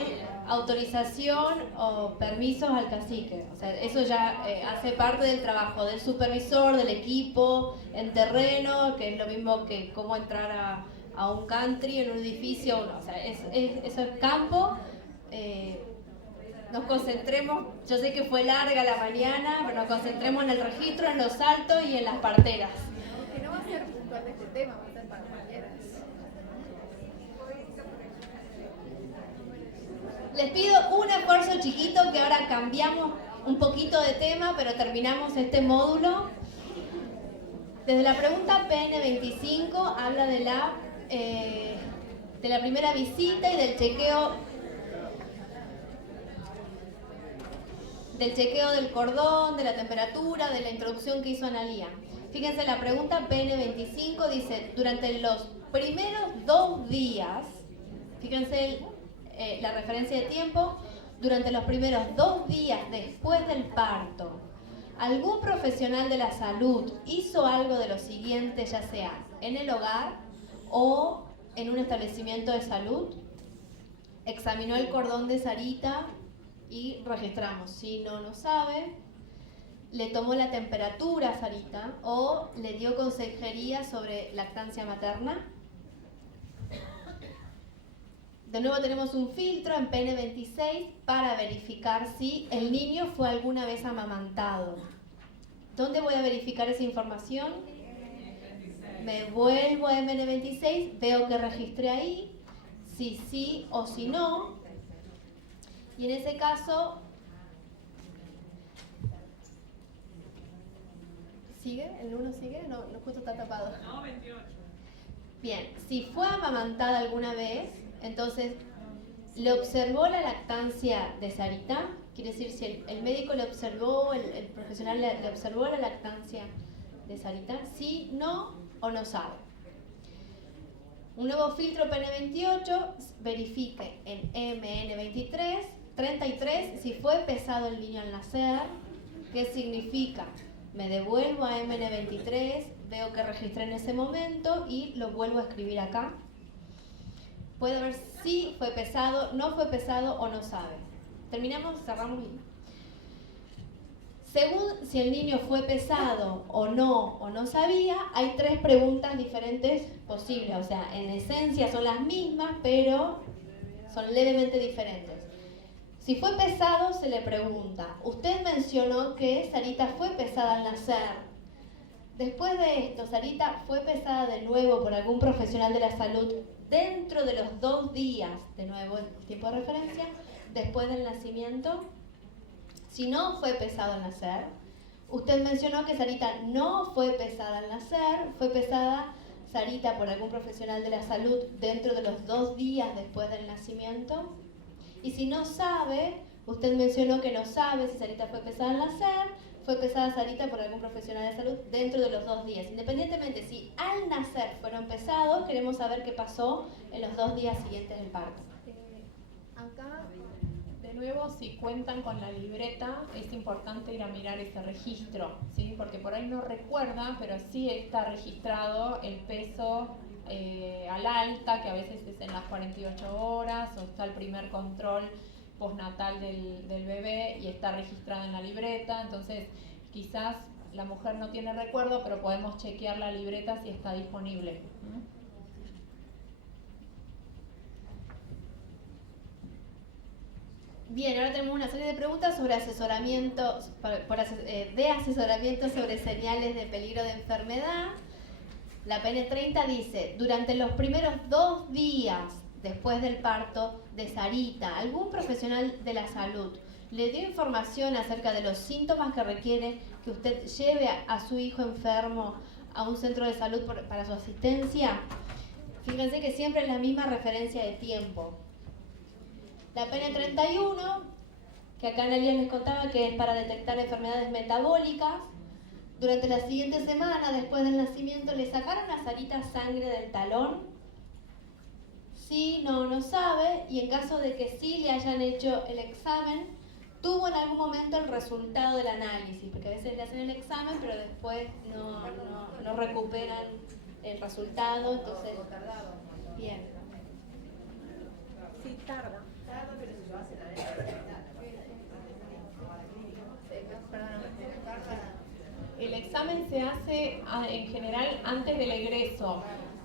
autorización o permisos al cacique. O sea, eso ya hace parte del trabajo del supervisor, del equipo en terreno, que es lo mismo que cómo entrar a un country, en un edificio. O sea, eso es campo. Nos concentremos, yo sé que fue larga la mañana, pero nos concentremos en el registro, en los saltos y en las parteras. Que no va a ser puntual de este tema, va a ser para mañana. Les pido un esfuerzo chiquito, que ahora cambiamos un poquito de tema, pero terminamos este módulo. Desde la pregunta PN25 habla de la primera visita y del chequeo del cordón, de la temperatura, de la introducción que hizo Analía. Fíjense, la pregunta PN25 dice, durante los primeros 2 días, fíjense la referencia de tiempo, durante los primeros 2 días después del parto, ¿algún profesional de la salud hizo algo de lo siguiente, ya sea en el hogar o en un establecimiento de salud? Examinó el cordón de Sarita y registramos. Si no sabe, le tomó la temperatura a Sarita o le dio consejería sobre lactancia materna. De nuevo tenemos un filtro en PN26 para verificar si el niño fue alguna vez amamantado. ¿Dónde voy a verificar esa información? Me vuelvo a MN26, veo que registré ahí, si sí o si no. Y en ese caso, ¿sigue? ¿El 1 sigue? No, justo está tapado. No, 28. Bien, si fue amamantada alguna vez, entonces le observó la lactancia de Sarita, quiere decir si el médico le observó, el profesional le observó la lactancia de Sarita, sí, no o no sabe. Un nuevo filtro PN28, verifique en MN23, 33, si fue pesado el niño al nacer. ¿Qué significa? Me devuelvo a MN23, veo que registré en ese momento y lo vuelvo a escribir acá. Puede ver si fue pesado, no fue pesado o no sabe. Terminamos, cerramos. Según si el niño fue pesado o no sabía, hay 3 preguntas diferentes posibles. O sea, en esencia son las mismas, pero son levemente diferentes. Si fue pesado, se le pregunta, usted mencionó que Sarita fue pesada al nacer. Después de esto, ¿Sarita fue pesada de nuevo por algún profesional de la salud dentro de los 2 días, de nuevo el tiempo de referencia, después del nacimiento? Si no fue pesado al nacer, usted mencionó que Sarita no fue pesada al nacer, fue pesada Sarita por algún profesional de la salud dentro de los 2 días después del nacimiento. Y si no sabe, usted mencionó que no sabe si Sarita fue pesada al nacer, fue pesada Sarita por algún profesional de salud dentro de los 2 días. Independientemente si al nacer fueron pesados, queremos saber qué pasó en los 2 días siguientes del parto. Acá, de nuevo, si cuentan con la libreta, es importante ir a mirar ese registro, ¿sí? Porque por ahí no recuerdan, pero sí está registrado el peso al alta, que a veces es en las 48 horas, o está el primer control postnatal del bebé y está registrado en la libreta. Entonces quizás la mujer no tiene recuerdo, pero podemos chequear la libreta si está disponible. Bien, ahora tenemos una serie de preguntas sobre asesoramiento, de asesoramiento sobre señales de peligro de enfermedad. La PN30 dice, durante los primeros 2 días después del parto de Sarita, algún profesional de la salud le dio información acerca de los síntomas que requiere que usted lleve a su hijo enfermo a un centro de salud para su asistencia. Fíjense que siempre es la misma referencia de tiempo. La PN31, que acá Analia les contaba que es para detectar enfermedades metabólicas. Durante la siguiente semana, después del nacimiento, le sacaron a Sarita sangre del talón. Sí, no sabe, y en caso de que sí le hayan hecho el examen, tuvo en algún momento el resultado del análisis, porque a veces le hacen el examen, pero después no recuperan el resultado, entonces... Bien. Sí, tarda. Tarda, pero si lo hacen El examen se hace en general antes del egreso,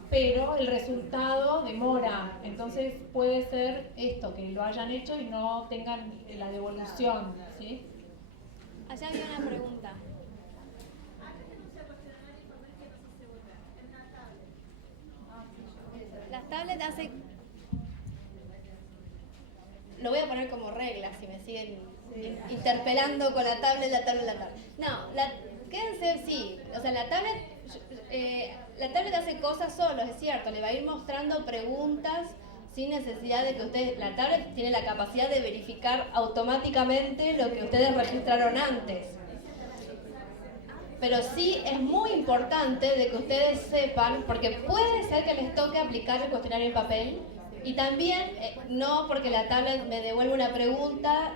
pero el resultado demora. Entonces puede ser esto, que lo hayan hecho y no tengan la devolución, ¿sí? Allá había una pregunta. Las tablets hace... Lo voy a poner como regla si me siguen interpelando con la tablet. No, quédense, sí. O sea, la tablet hace cosas solo, es cierto. Le va a ir mostrando preguntas sin necesidad de que ustedes... La tablet tiene la capacidad de verificar automáticamente lo que ustedes registraron antes. Pero sí es muy importante de que ustedes sepan, porque puede ser que les toque aplicar el cuestionario en papel, y también no porque la tablet me devuelve una pregunta,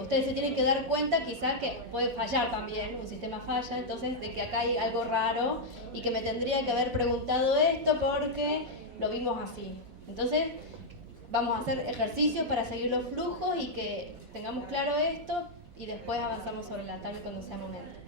ustedes se tienen que dar cuenta quizás que puede fallar también, un sistema falla, entonces de que acá hay algo raro y que me tendría que haber preguntado esto porque lo vimos así. Entonces vamos a hacer ejercicios para seguir los flujos y que tengamos claro esto y después avanzamos sobre la tablet cuando sea momento.